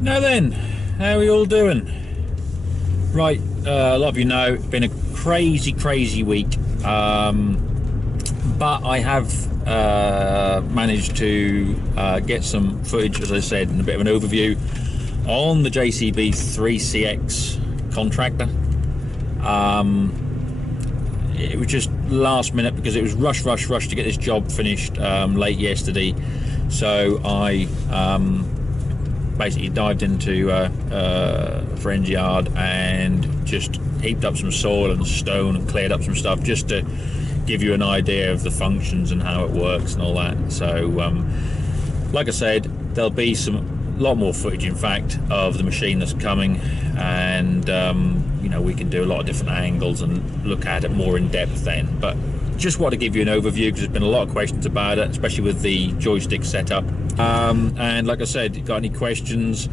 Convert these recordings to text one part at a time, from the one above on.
Now then, how are we all doing? Right, a lot of you know it's been a crazy week, but I have managed to get some footage, as I said, and a bit of an overview on the JCB 3CX Contractor. It was just last minute because it was rush to get this job finished late yesterday, so I basically dived into a friend's yard and just heaped up some soil and stone and cleared up some stuff just to give you an idea of the functions and how it works and all that. So like I said, there'll be a lot more footage, in fact, of the machine that's coming, and you know, we can do a lot of different angles and look at it more in depth then. But just want to give you an overview because there's been a lot of questions about it, especially with the joystick setup. And like I said, got any questions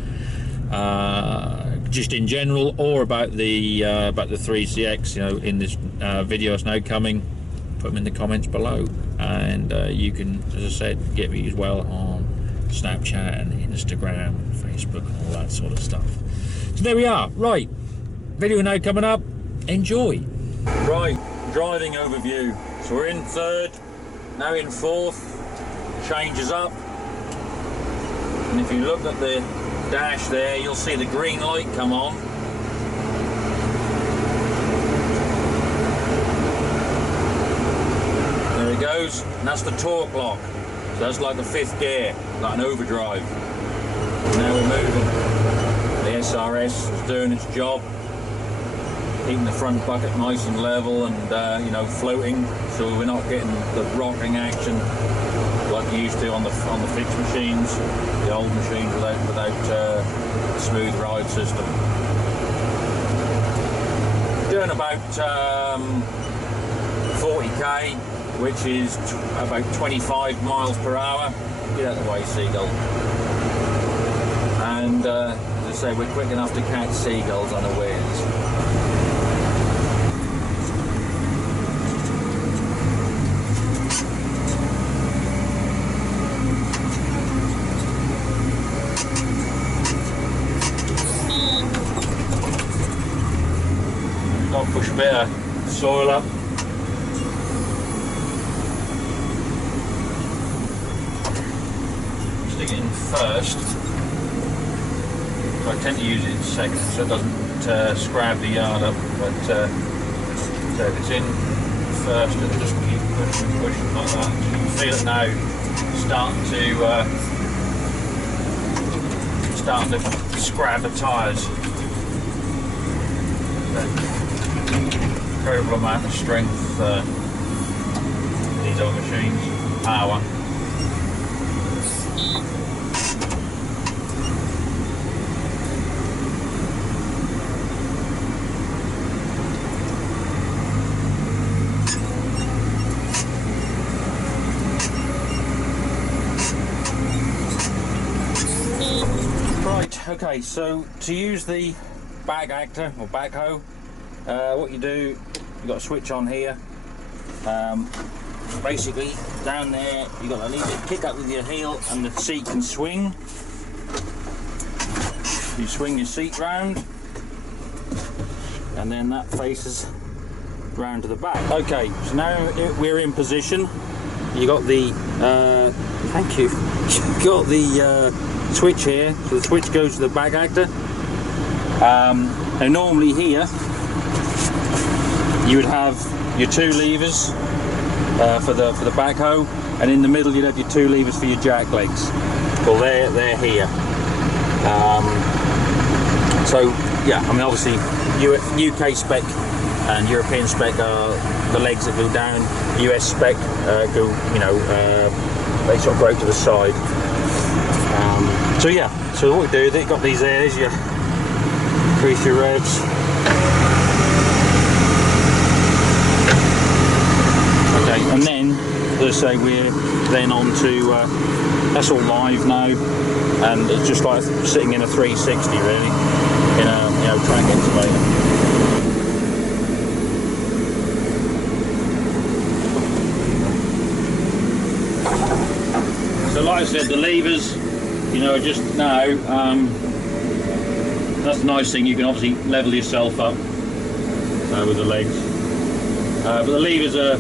just in general or about the 3CX, you know, in this video that's now coming, put them in the comments below, and you can, as I said, get me as well on Snapchat and Instagram, Facebook and all that sort of stuff. So there we are. Right, video now coming up. Enjoy. Right, driving overview. So we're in third, now in fourth. Changes up, and if you look at the dash there, you'll see the green light come on. There it goes, and that's the torque lock. So that's like the fifth gear, like an overdrive. Now we're moving. The SRS is doing its job, keeping the front bucket nice and level and you know, floating, so we're not getting the rocking action like you used to on the fixed machines, the old machines without smooth ride system. Doing about 40k, which is about 25 miles per hour. Get out of the way, seagull. And as I say, we're quick enough to catch seagulls unawares. Push a bit of soil up. Stick it in first. So I tend to use it in second so it doesn't scrab the yard up. But so if it's in first, it'll just keep pushing like that. You can feel it now starting to scrab the tyres. Incredible amount of strength in these old machines, power. Right, okay, so to use the bag actor or backhoe, what you do, you've got a switch on here. Basically, down there, you've got to leave it, kick up with your heel, and the seat can swing. You swing your seat round, and then that faces round to the back. Okay, so now we're in position. You got the thank you. You got the switch here, so the switch goes to the bag actor. Now normally here you would have your two levers for the backhoe, and in the middle you'd have your two levers for your jack legs. Well, they're here. So yeah, I mean, obviously UK spec and European spec are the legs that go down. US spec go, you know, they sort of go to the side. So yeah, so what we do, they've got these there, there's your increase your revs. Okay, and then, as I say, we're then on to, that's all live now, and it's just like sitting in a 360 really, in a, you know, track excavator. So like I said, the levers, you know, are just now That's the nice thing, you can obviously level yourself up with the legs. But the levers are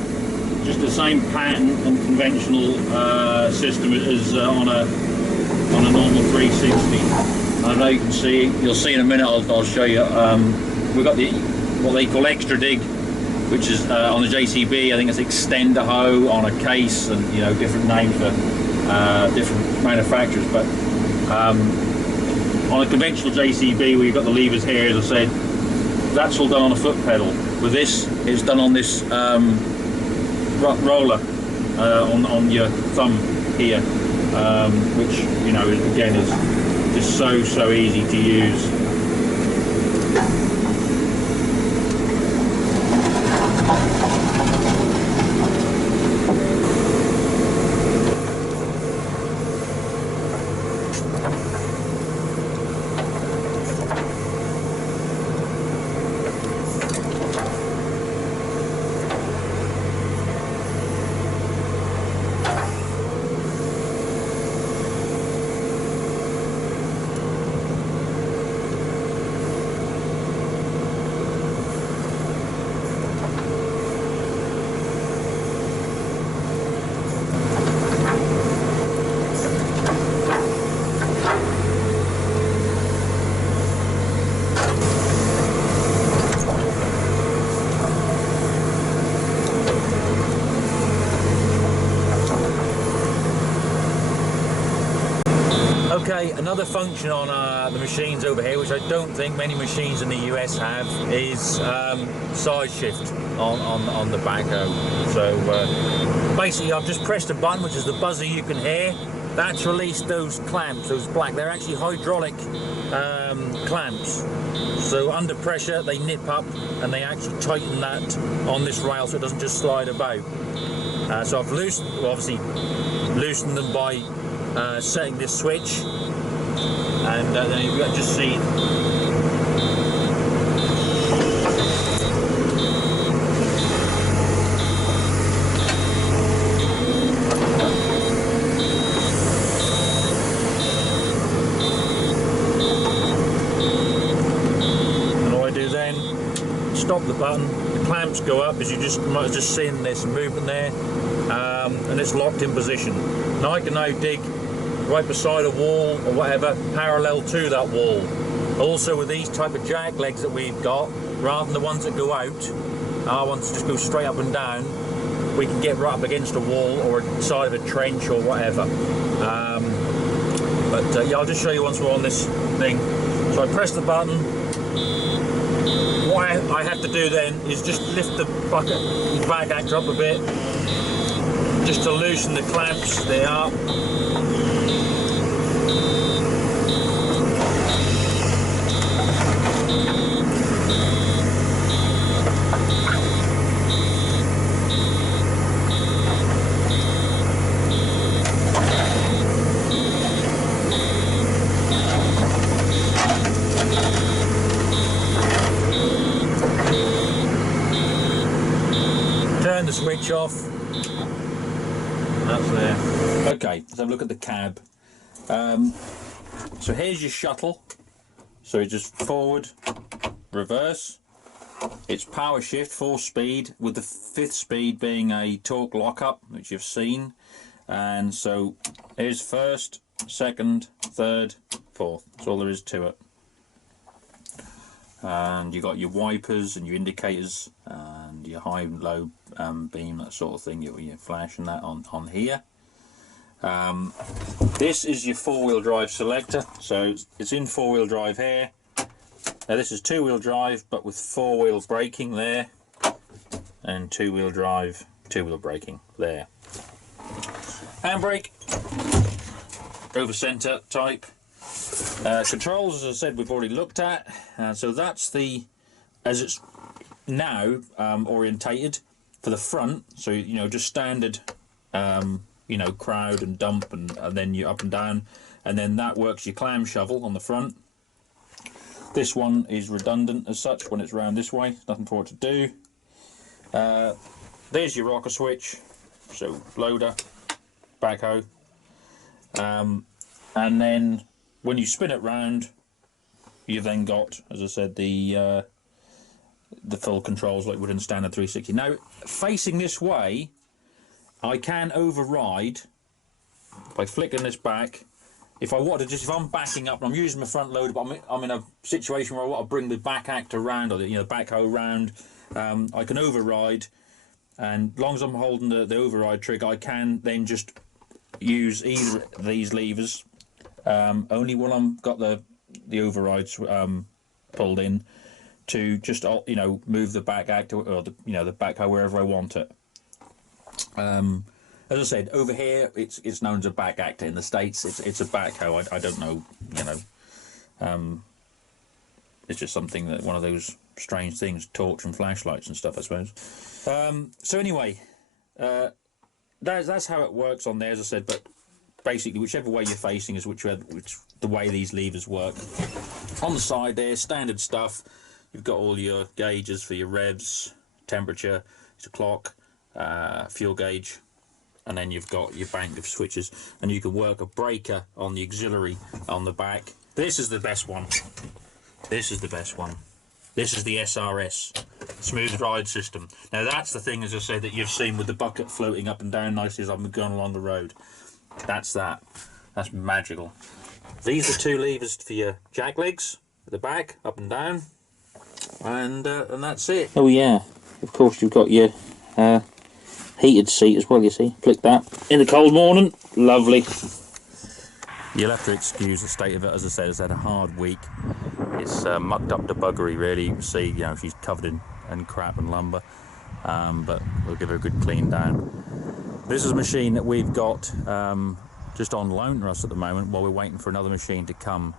just the same pattern and conventional system as on a normal 360. I know you can see, you'll see in a minute, I'll show you. We've got what they call extra dig, which is on the JCB, I think it's extender hoe on a case, and you know, different names for different manufacturers. But on a conventional JCB, where you've got the levers here, as I said, that's all done on a foot pedal. With this, it's done on this roller on your thumb here, which, you know, again is just so easy to use. Okay, another function on the machines over here, which I don't think many machines in the US have, is side shift on the backhoe. So basically I've just pressed a button, which is the buzzer you can hear. That's released those clamps, those black, they're actually hydraulic clamps. So under pressure they nip up and they actually tighten that on this rail so it doesn't just slide about. So I've obviously loosened them by setting this switch, and then you've got just see. And all I do then, stop the button, the clamps go up, as you might have just seen this movement there, and it's locked in position. Now I can now dig right beside a wall or whatever, parallel to that wall. Also with these type of jack legs that we've got, rather than the ones that go out, our ones just go straight up and down, we can get right up against a wall or a side of a trench or whatever. Yeah, I'll just show you once we're on this thing. So I press the button. What I have to do then is just lift the bucket and back actor up a bit, just to loosen the clamps. They are. Turn the switch off. That's there. Okay, let's have a look at the cab. So here's your shuttle. So it's just forward, reverse. It's power shift, 4-speed, with the 5th speed being a torque lockup, which you've seen. And so here's 1st, 2nd, 3rd, 4th. That's all there is to it. And you've got your wipers and your indicators and your high and low beam, that sort of thing, your flash and that on here. This is your 4-wheel drive selector, so it's in 4-wheel drive here. Now this is 2-wheel drive but with 4-wheel braking there, and 2-wheel drive, 2-wheel braking there. Handbrake, over centre type. Controls, as I said, we've already looked at. So that's the, as it's now orientated for the front. So you know, just standard, you know, crowd and dump, and then you're up and down, and then that works your clam shovel on the front. This one is redundant as such when it's round this way. Nothing for it to do. There's your rocker switch. So loader, backhoe, and then when you spin it round, you've then got, as I said, the full controls like you would in standard 360. Now, facing this way, I can override by flicking this back. If I wanted to, if I'm backing up and I'm using my front loader, but I'm in a situation where I want to bring the back actor around, or the backhoe round, I can override, and as long as I'm holding the override trigger, I can then just use either of these levers, only when I've got the overrides pulled in, to just move the back actor or the backhoe wherever I want it. As I said, over here it's known as a back actor. In the States, it's a backhoe. I don't know, it's just something that one of those strange things, torch and flashlights and stuff, I suppose. So anyway, that's how it works on there, as I said. But basically, whichever way you're facing is which the way these levers work. On the side there, standard stuff. You've got all your gauges for your revs, temperature, it's a clock, fuel gauge. And then you've got your bank of switches, and you can work a breaker on the auxiliary on the back. This is the best one. This is the best one. This is the SRS, smooth ride system. Now that's the thing, as I said, that you've seen with the bucket floating up and down nicely as I'm going along the road. That's that. That's magical. These are two levers for your jack legs at the back, up and down, and that's it. Oh yeah, of course you've got your heated seat as well, you see. Flick that. In the cold morning, lovely. You'll have to excuse the state of it, as I said, it's had a hard week. It's mucked up to buggery, really. You can see, she's covered in crap and lumber, but we'll give her a good clean down. This is a machine that we've got just on loan to us at the moment while we're waiting for another machine to come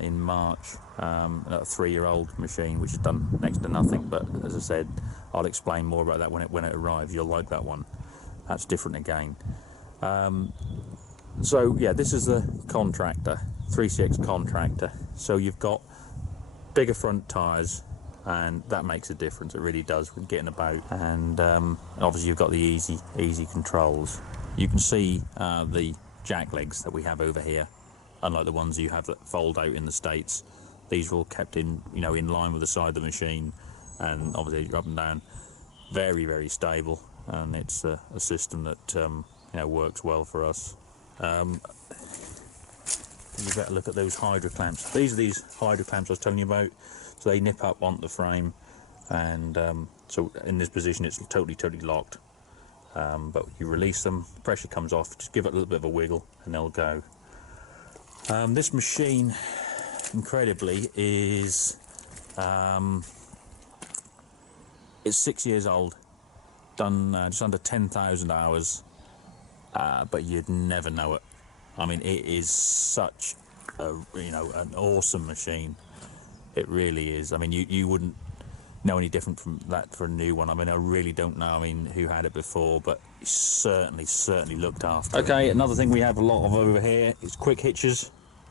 in March. A 3-year-old machine which has done next to nothing, but as I said, I'll explain more about that when it arrives. You'll like that one. That's different again. So yeah, this is the Contractor 3CX Contractor. So you've got bigger front tyres, and that makes a difference. It really does with getting about. And obviously you've got the easy controls. You can see the jack legs that we have over here, unlike the ones you have that fold out in the States. These are all kept in line with the side of the machine, and obviously you're up and down, very, very stable, and it's a system that works well for us. You better look at those hydro clamps. These are these hydro clamps I was telling you about. So they nip up onto the frame, and so in this position it's totally locked. But you release them, pressure comes off, just give it a little bit of a wiggle and they'll go. This machine, incredibly, is it's 6 years old, done just under 10,000 hours, but you'd never know it. I mean, it is such an awesome machine. It really is. I mean, you wouldn't know any different from that for a new one. I mean, I really don't know, who had it before, but certainly looked after. Okay, another thing we have a lot of over here is quick hitches,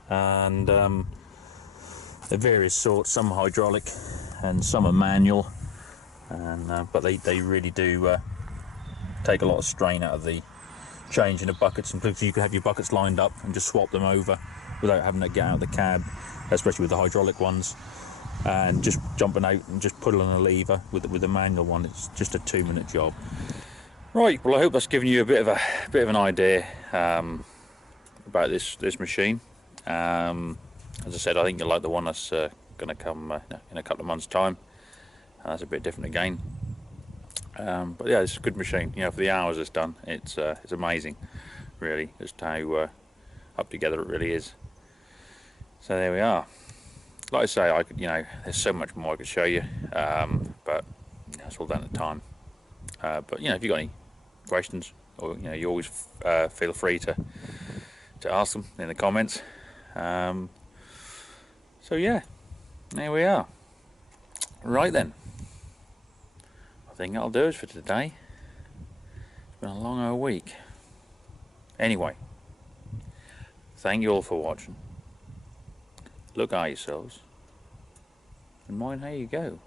and they're various sorts. Some are hydraulic and some are manual, and but they really do take a lot of strain out of the changing of buckets, and you can have your buckets lined up and just swap them over without having to get out of the cab, especially with the hydraulic ones, and just jumping out and just pulling a lever. With the manual one, it's just a 2-minute job. Right, well, I hope that's given you a bit of an idea about this machine. As I said, I think you'll like the one that's going to come in a couple of months' time. That's a bit different again. But yeah, it's a good machine. For the hours it's done, it's amazing, really, just how up together it really is. So there we are. Like I say, I could, there's so much more I could show you, but it's all down to time. But if you've got any questions, or you always feel free to ask them in the comments. So yeah, there we are. Right then, I think that'll do it for today. It's been a long old week. Anyway, thank you all for watching. Look at yourselves and mind how you go.